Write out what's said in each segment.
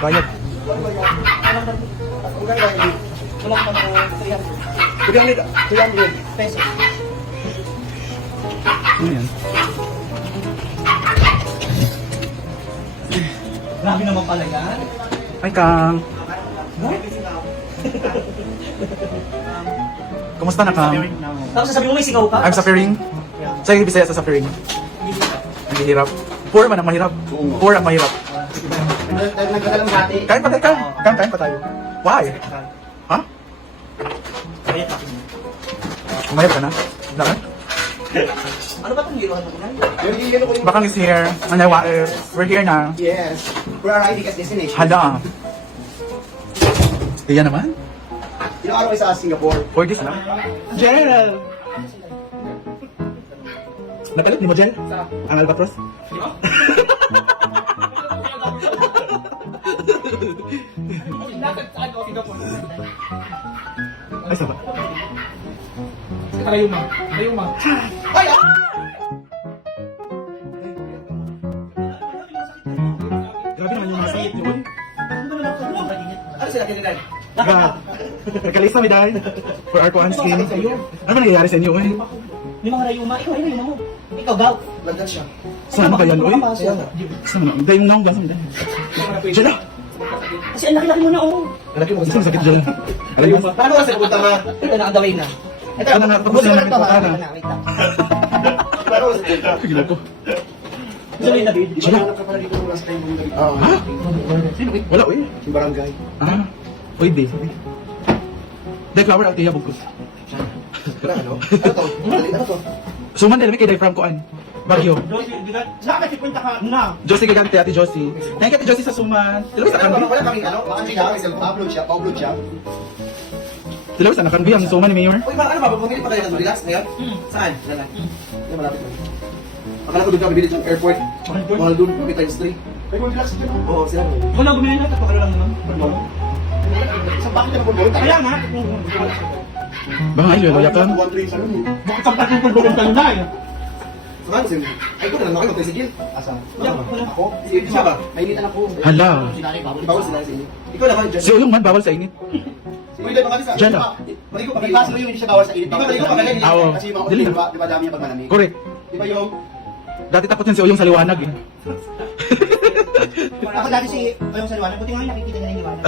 Bayad. Walang pa ng 300 pesos. Ano yan? Grabe naman pala yan. Ay, Kang. Kumusta na, Kang? Tapos sasabihin mo may singaw ka? I'm suffering. Sa'yo Bisaya sa suffering. Ang hirap. Poor man ang mahirap. Poor ang mahirap. Nagkakalam dati. Kain pa tayo, Kang. Kang, kain pa tayo. Why? Ha? Umayap ka na? Bakit? Ano ba itong giluhan mo na? Bakang is here. We're here na. Yes. We're arriving at destination. Hala. Iyan naman? Ilang araw kayo sa Singapore? 4 days lang. Jel! Napalit ni mo, Jel? Ang albatros? Ay, saba. Kayuma. Kayuma. Ay! Grabe naman yung mga sakit niyo, boy. Ano sila kinilay? Nagkalisa mi dahil for our kuhan skin. Ano ba nangyayari sa inyo, boy? May mga rayuma. Ikaw, ay rayuma mo. Ikaw, daw. Lagdan siya. Saan ba kayo, boy? Kaya nga. Saan mo? Dahil yung naong ba? Saan mo? Diyan na! Kasi ang laki-laki mo na, oh. Lagi mo. Isang sakit dyan. Alam mo? Paano ka sa punta ka? Ito na, andaway na. Ito, Ano na, tapos na ito, nagpunta na. wait lang. Paano ka sa punta? Gila ko. Gusto mo yung David? Siya na. Hanap ka pala dito ng last time mo nag- Ha? Wala, uy. Yung barangay. Ah, pwede. Dahil flower out iya bugkos. Wala ano? Ano to? Ano to? Suman dahil may kay from kuan. Bagyo. Nakakasipunta ka na. Josie gagante ate Josie. Thank you ate Josie sa suman. Tilaw sa kanbi. Wala kaming ano? Baka siya, pa-upload siya, pa-upload siya. Tilaw sa nakanbi ang suman ni Mayor. Uy, ano ba? Bumili pa kayo ng relax ngayon? Saan? Wala. Hindi, malapit lang. Akala ko doon ka bibili sa airport. Mahal doon, kami times 3. Ay, relax dyan. Oo, sila mo. Kung na bumili na, tapos lang naman. Sa bakit ka na pumunta? Kaya nga. Baka ay loya ka. 1-3 sa nun. Bakit ang pati ng gulong tayo na eh? Saan si ay, ko na lang ako magtrisigil. Asa? Wala. Ako? Siya ba? Mainitan ako. Hala. Bawal sila sa inyo. Ikaw naman, Diyos. Si Uyong man bawal sa init. Uy, dahil mga Diyan na. Maligo pa kayo. Kaso yung hindi siya bawal sa init. Di ba maligo pa kayo? Oo. Kasi yung mga Dili. ulit, di ba dami yung pagmalamig? Correct. Di ba yung... Dati takot yan si Uyong sa liwanag eh. Ako dati si Oyong sa liwanag. Buti nga nakikita niya yung liwanag.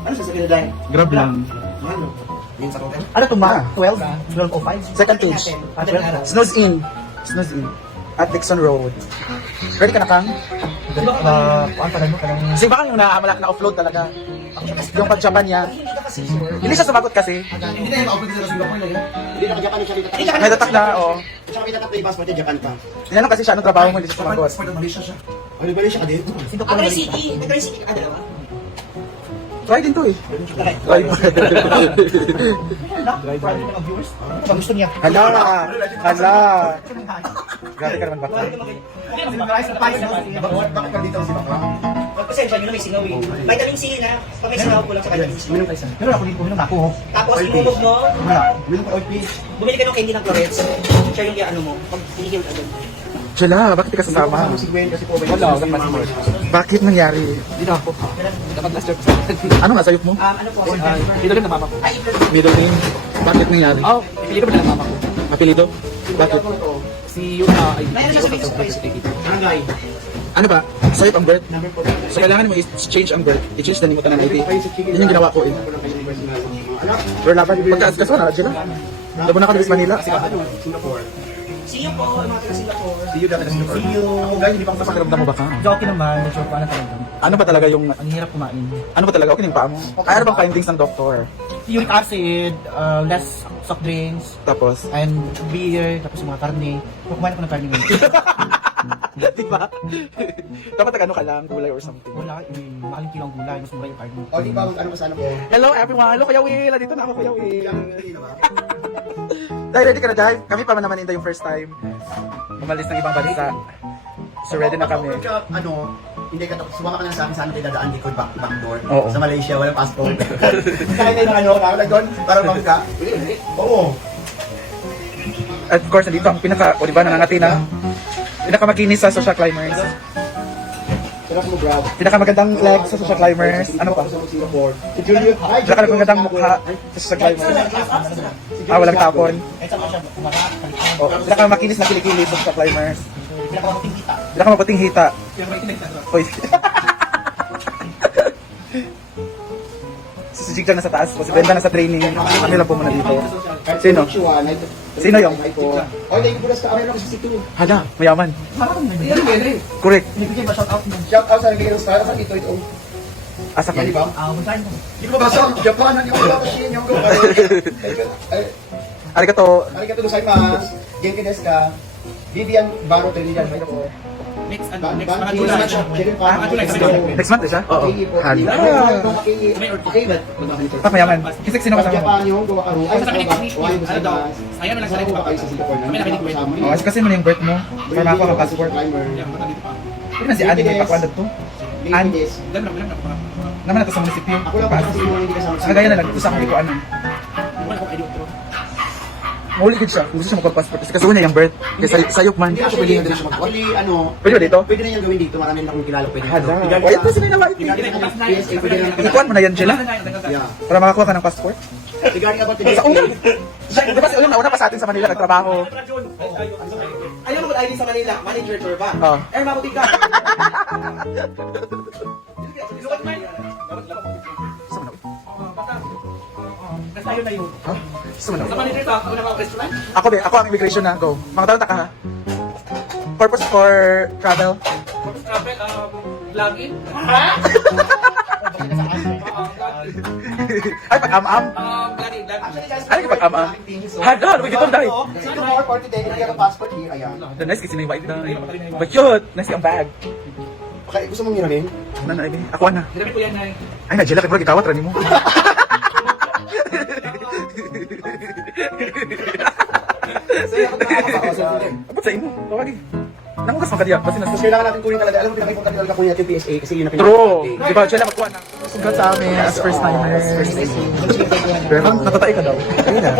Ano sa sakin na dahil? Grab lang. Ano? Yung sa hotel? Ano ito ma? 12? 12:05? Second page. Snooze in. Snooze in. At Dixon Road. Ready ka na, Kang? Kuhaan pa rin mo. Kasi baka yung na-offload talaga. Yung pag-Japan niya. Hindi siya sumagot kasi. Hindi na yung ma-open sa Singapore na yun. Hindi na Japan siya dito. May tatak na, oo. Tsaka may tatak na yung passport niya, Japan pa. Tinanong kasi siya, anong trabaho mo, hindi siya sumagot. Passport ng Malaysia siya. Ano ba siya ka dito? Agri City. Agri City ka dalawa. Try din to eh. Try. Pag gusto niya. Hala! Hala! Grabe ka naman ba? Bakit ka dito si Bakla? Pasensya nyo na may singaw eh. Vitamin C na. Pag may singaw ko lang sa vitamin C. Minum kayo saan? Pero ako dito, minum ako. Tapos inulog mo. Wala. Minum ka oil fish. Bumili ka ng candy ng Florets. Siya yung ano mo. Pag hinihil ka doon. Jela, bakit ka sasama? Si Gwen kasi po may Wala, yung mama niya. Bakit nangyari? Hindi na ako. Kapag master ko Ano nga sayop mo? Ano po? Dito rin na mama ko. Ay, Middle name? Bakit nangyari? Oh, pili ko na ng mama ko. Mapilido? Bakit? Si Yuna ay Mayroon siya sa Facebook. Barangay. Ano ba? Sayop ang birth? So kailangan mo i-change ang birth. I-change na mo ng ID. Yun yung ginawa ko eh. Pero laban, pagkaas na, Jela. Labo na kami sa Manila. Singapore. See you po, mga taga Singapore. See you dati sa Singapore. See you. Ako guys, hindi pa ako Pakiramdam mo ba ka? Jockey naman, medyo paano talaga. Ano ba talaga yung... Ang hirap kumain. Ano ba talaga? Okay yung paa mo? Ay, ano bang findings ng doktor? Uric acid, less soft drinks, Tapos? and beer, tapos yung mga karne. Kumain ako ng karne ngayon. Diba? Dapat ano ka lang, gulay or something. Wala, makaling kilo ang gulay, mas mura yung karne. O, di ba ano ka sana ko? Hello everyone! Hello Kuya Will! Dito na ako Kuya Will! Hindi na ba? Dahil ready ka na Dahil? Kami pa naman hindi yung first time. Umalis ng ibang bansa. So ready na kami. Kapag ka, ano, hindi ka tapos sumama ka lang sa akin, saan tayo dadaan likod back door. Oo. Sa Malaysia, walang passport. Kaya na yung ano, nakakala doon, para bangka. Oo. At of course, nandito ang pinaka, o diba, nangangati na. Pinakamakinis sa social climbers. Sarap mo, Brad. Pinakamagandang leg sa social climbers. Ano pa? Sa Singapore. Si Julio. Ay, Pinakamagandang mukha sa social climbers. Walang tapon. Pinakamakinis na kilikili sa social climbers. Pinakamaputing hita. Uy. Si Jig na sa taas po, si Brenda na sa training. Ano lang po muna dito? Sino? Sino yung? Oy, thank you po sa amin kasi si Tu. Hala, mayaman. Iyan mo Henry. Correct. Shout out sa Miguel Star sa ito. Asa ka? Yan ba? Hindi ko mabasa. Japan ang yung machine yung go. Arigato. Arigato gozaimasu. Genki desu ka? Vivian Baro Trinidad. Next Next Next month siya? Oo. Hala. Okay, but Ah, mayaman. Kisik sino kasama? Japan yung gawa ka ro. Ay, Sa ba? Pilipinas, ano daw? Ayaw na lang sa Saan rin ba kayo sa Singapore na? May nakinig ko Oh, kasi mo na yung birth mo. Para makakuha ka passport. Hindi na si Annie may pakuan to. Naman na to sa munisipyo. Ako lang pa kasi yung hindi kasama sa Kagaya na lang, ito sa akong ikuan. Mahuli din siya. Gusto siya magpag-passport. Kasi kasuha niya yung birth. Kasi sayop man. Hindi ako pwede yung diretso mag-what. Actually, ano, Pwede ba dito? pwede na yung gawin dito. Marami na akong kilala pwede. Hala. Wait po sila na white. PSA, pwede na lang. Ikuan mo na yan, Jella. Yeah. Para makakuha ka ng passport. Regarding about the Sa una. Di ba si Ulam nauna pa sa atin sa Manila nagtrabaho? Ayaw mo mag-ID sa Manila, manager tour ba? Oo. Eh, mabuti ka. Tayo na yun. Ha? Gusto mo na? Sa manager ka, ako na mga restaurant? Ako ang immigration na. Go. Mga talenta ka ha? Purpose for travel? Travel, vlogging? Ay, pag-am-am? Vlogging. Ay, pag-am-am? Hada, ano ba dito dahil? Kasi tomorrow for today, if you have a passport here, ayan. The nice kasi may white na. But cute. Nice yung bag. Okay, gusto mong hiramin? Ano na, Ibi? Ako na. Hiramin ko yan na Ay, na, Jella, kaya ikawat, rani mo. Sige, ako nakakapasa. Abot sa imo. Tawagin. Nangugas magkadiya. Basta Mas nasa... kailangan natin kunin talaga. Alam mo, pinaka-importante talaga kunin natin yung PSA kasi yun na True. Di ba, Jella, magkuha na. Sugat sa amin as first timers. Pero natatay ka daw. Ayun na.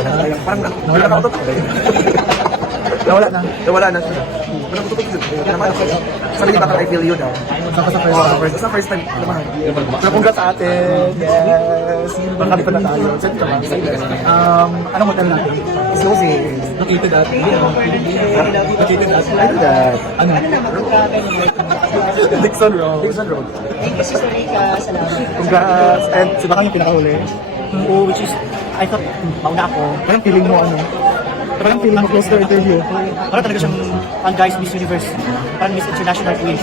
Parang nawala na ako to. Nawala na. Nawala na siya. Wala ko tututok. Naman ako. Sabi ni Bakang, I feel you daw. Sa first time. So, congrats sa atin. Yes. Marami pa na tayo. Saan ka ba? Anong hotel natin? Exclusive. Located at? Located at? Ano that? Ano? Dixon Road. Dixon Road. Thank you, Sister Rika. Salamat. Congrats. And si Bakang yung pinakahuli. Oo, which is, I thought, mauna ako. Parang feeling mo ano? Parang feeling mo close to interview. Parang talaga siyang, guys, Miss Universe. Parang Miss International Queen.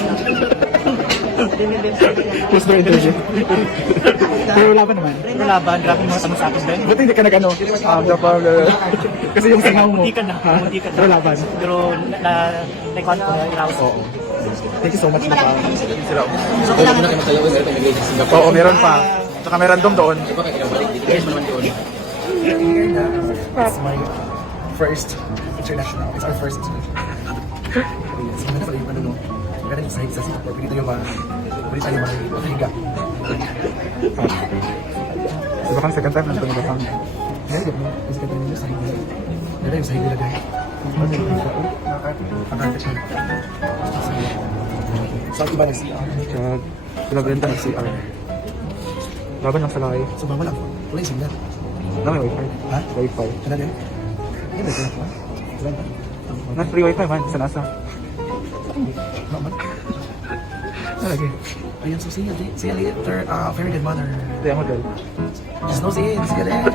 Close to interview. Pero laban naman. Pero laban, grabe yung mga tanong sa akin din. Buti hindi ka nag-ano. Kasi yung singaw mo. Munti ka na. Munti ka na. Pero laban. Pero, na-icon ko na, i-rouse. Oo. Thank you so much na pa. Oo, meron pa. Tsaka may random doon. It's my first international. It's our first international. Sana pala yung ano no. Maganda yung sahig sa Singapore. Pwede tayo makahiga. So bakang second time lang ito na bakang. Ngayon mo, yung second time yung sahig nila. Ganda yung sahig nila guys. Nakakit siya. So ang iba nag-CR. Sila Brenda nag-CR. Laban lang sa lahi. So, bawal ako. Wala yung signal. Na may wifi. Ha? Wifi. Ano din? Ano ba ito? Na free wifi man. Sa nasa. Lagi. Ayun, so see you later. Very good mother. Hindi ako dal. Just knows it. See you there.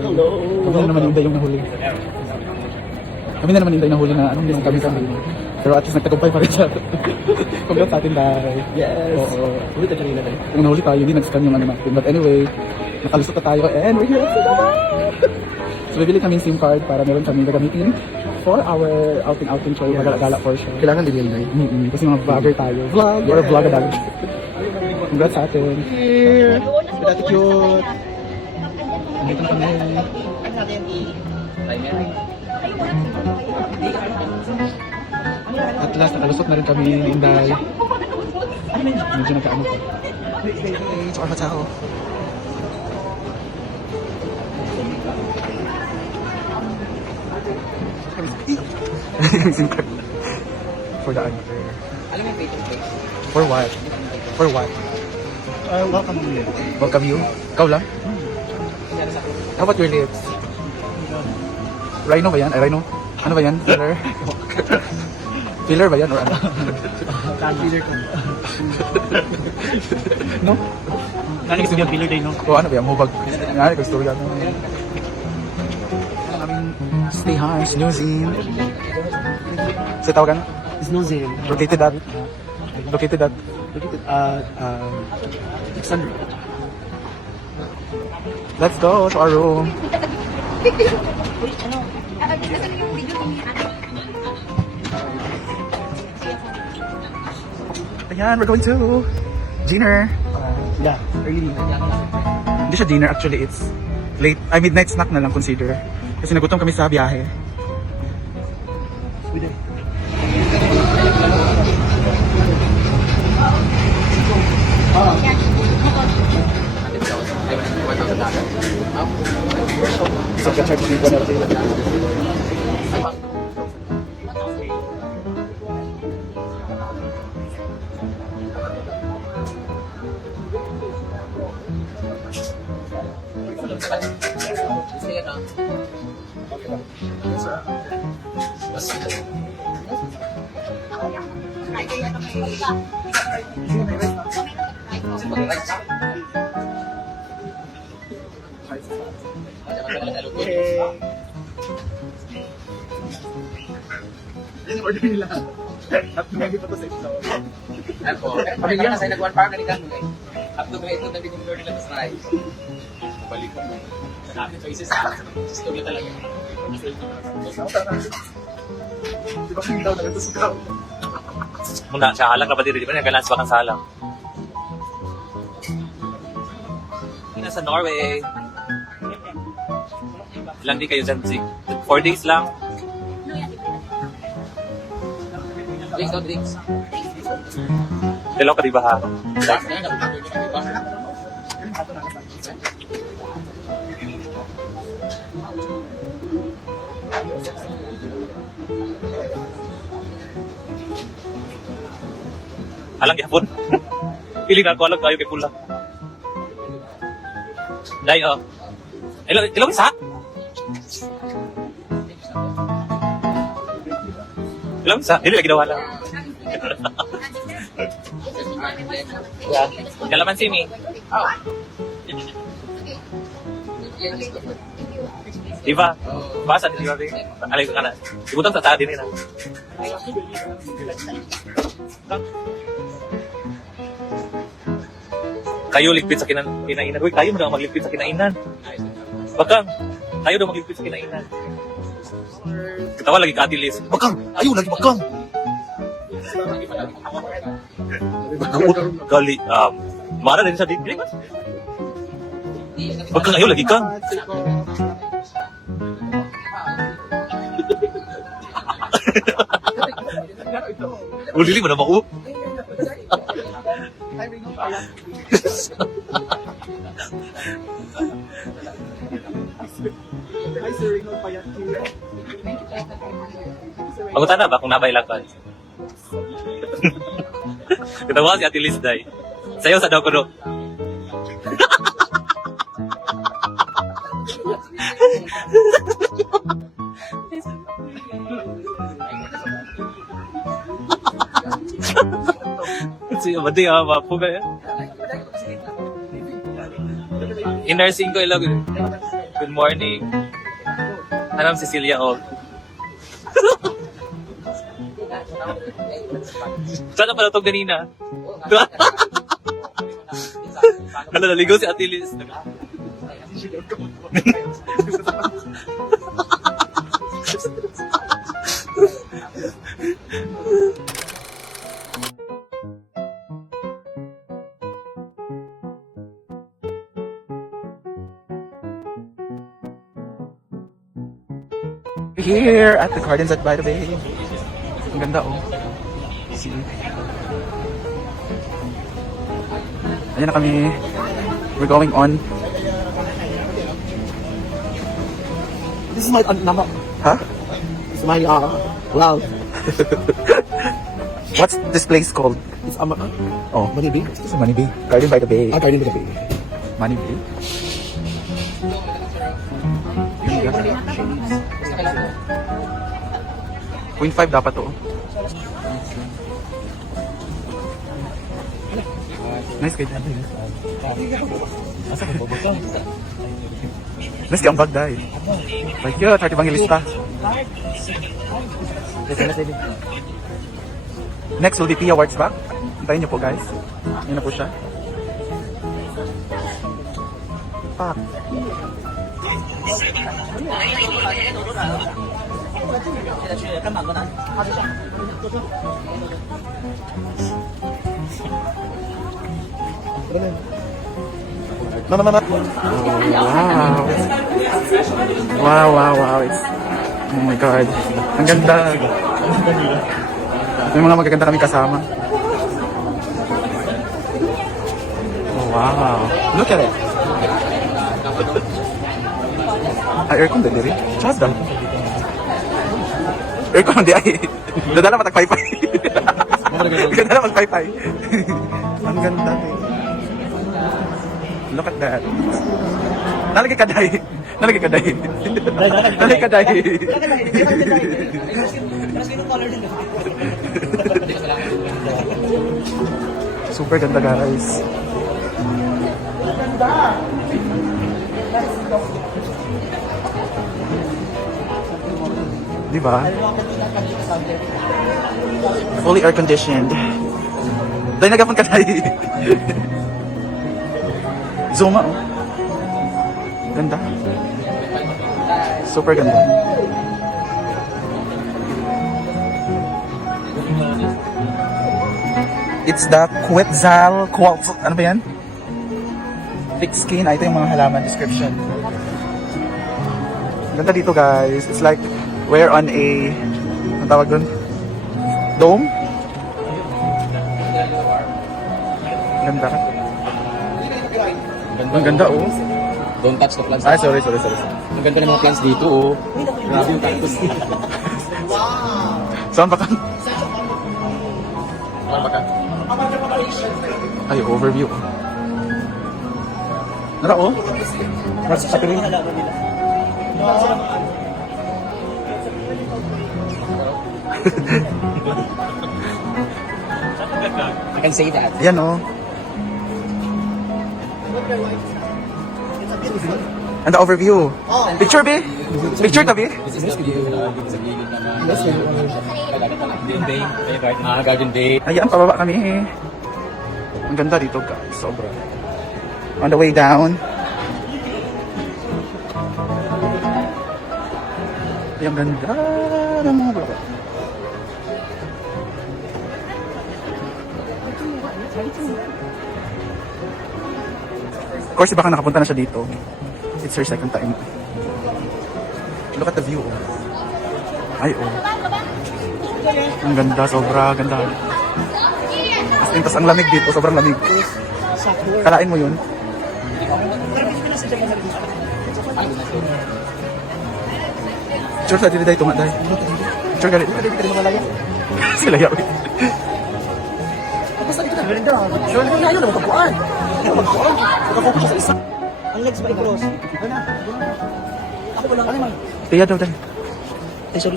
Hello. Kami na naman hinday yung nahuli. Kami na naman hinday nahuli na anong yung kami. Pero at least nagtagumpay pa rin siya. Congrats sa atin dahil. Yes. Oo. Ulit na kanina tayo. Kung nahuli tayo, hindi nag-scan yung ano natin. But anyway, nakalusot na tayo and we're here. So bibili kami SIM card para meron kami gagamitin for our outing show, magala-gala for sure. Kailangan din yun, Day. Kasi mga vlogger tayo. Vlog or vlogger. Congrats sa atin. Here. Gratitude. Andito na kami. At last, nakalusot na rin kami ni Inday. Medyo nagkaano pa. Tsaka matao. SIM card. For the ano. Alam mo yung pay-to-pay? For what? For what? Welcome to you. Welcome you? Ikaw lang? How about your lips? Rhino ba yan? Ay, Rhino? Ano ba yan? Filler? Filler ba yan or ano? Filler ko. No? Nani gusto yung filler day, no? O ano ba yan? Hubag. Ano ko istorya. Ano aming stay high, snoozing. Sa tawagan? Snoozing. Located at? Located at? Located at Alexandria. Let's go to our room. Ayan, we're going to dinner. Yeah, early. Hindi siya dinner actually, it's late, midnight snack na lang consider. Kasi nagutom kami sa biyahe. With it. So, ka-charge dito natin. Yan order nila. At maybe pa to sa isa. Ako, pamilya na sa nag-one power kanina mo eh. Up to grade 2 na binigyan nila sa try. Balik ko. Sabi choices sa story talaga. Di ba kung daw nagtusugaw? Muna, siya halang kapatid, di ba nag-balance ba kang salang? Ina sa Norway. Ilang di kayo dyan, 4 days lang. Drinks, no drinks. Dalaw ka di ba ha? Alang yapon. Piling na ako alam kayo kay pula. Day, oh. Ilang isa? Ilang isa? Hindi lagi nawala. Kalamansi mi. Diba? Basa din diba? Alay ko ka na. Ibutang sa taa din na. Kayo ligpit sa kinainan. Uy, kayo mo daw magligpit sa kinainan. Bakang, kayo daw magligpit sa kinainan. Katawa lagi ka Ate Liz. Bakang, ayaw lagi bakang. Gali, mara din sa dito. Bakang, ayaw lagi ka. Ulili mo na mao. Pangutan na ba kung nabay lang ka? Katawa si Ate Liz day. Sayo sa daw ko do. Siya ba di mapo ka yan? In-nursing ko ilang. Good morning. Anam Cecilia Hall. Sana pala ito ganina. Naligo si Ate Liz. Here at the Gardens at By the Bay. Ang ganda oh. See? Ayan na kami. We're going on. This is my number. Ha? This is Smiley, wow. What's this place called? It's Oh, Money Bay. it's Money Bay. Garden by the Bay. Garden by the Bay. Money Bay. Point 5 dapat to. Nice kayo. Nice kayo ang bag dahil. Thank you, 30 Bangilista. Next will be Pia Awards back. Antayin niyo po guys. Yun na po siya. Pak. Mama. Wow. Wow. Oh my God. Ang ganda. May mga magaganda kami kasama. Oh, wow. Look at it. Aircon dali rin. Chada. Aircon di ay. Dadala matagpaypay. Dadala magpaypay. Ang ganda eh. Look at that. Nalagay kaday. Nalagay kaday. Nalagay kaday. Super ganda guys. Diba? Fully air conditioned. Dahil nagapon ka tayo. Zuma oh. Ganda. Super ganda. It's the Quetzal Quartz. Ano ba yan? Thick skin. Ito yung mga halaman description. Ganda dito guys. It's like we're on a ang tawag dun? Dome? Ganda ka. Ang ganda oh. Don't touch the plants. Ay, sorry. Ang ganda ng mga plants dito, oh. Grabe yung cactus. Saan ba ka? Saan ba ka? Ay, overview. Nara oh. Sa piling. I can say that. Yan oh. And the overview. Picture be? Picture tabi? This is the view na sa gilid naman. Garden Bay. Garden Bay. Ayan, pababa kami. Ang ganda dito guys. Sobra. On the way down. Ay, ang ganda ng mga baba. Of course, baka nakapunta na siya dito. It's her second time. Look at the view. Ay, oh. Ang ganda, sobra ganda. As in, tas ang lamig dito, sobrang lamig. Kalain mo yun. Sure sa dili dahil tunga dahil. Sure ka rin. Sige layaw. Basta dito na, ganda. Sure, ayaw na magkakuan. Nakapokus sa isa. Ang legs ba i-cross? Ako ba lang? Ano man? Tiya daw dahil. Ay, sorry.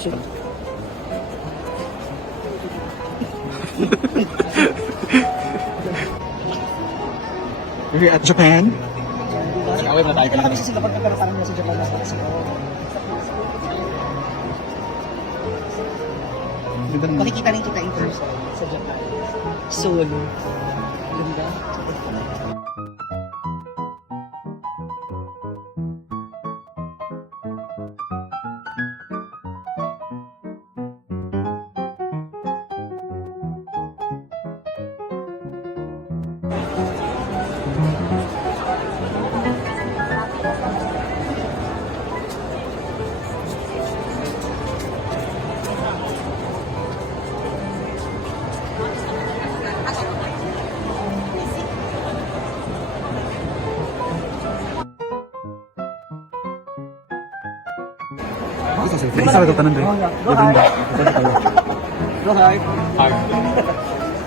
We're at Japan. Away na tayo ka na. Kasi sila pagkakaroon niya sa Japan na sa makikita rin kita in person sa Japan. Soon. Ganda. Isa ito tanan doon. Go, hi.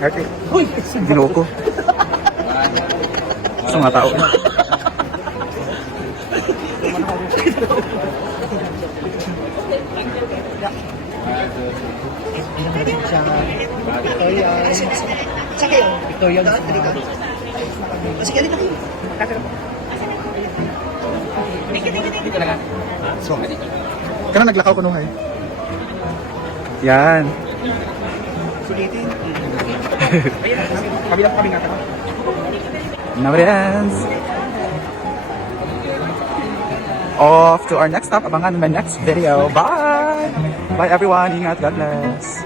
Arte. Uy! Ginoo ko. Sa mga tao. Sa kayo? Ito yun. Sige, alin na kayo. So, kana naglakaw ko nung hay. Yan. Kami nga ka. Friends. Off to our next stop. Abangan my next video. Bye! Bye everyone. Ingat. God bless.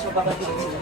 So, babalik sila.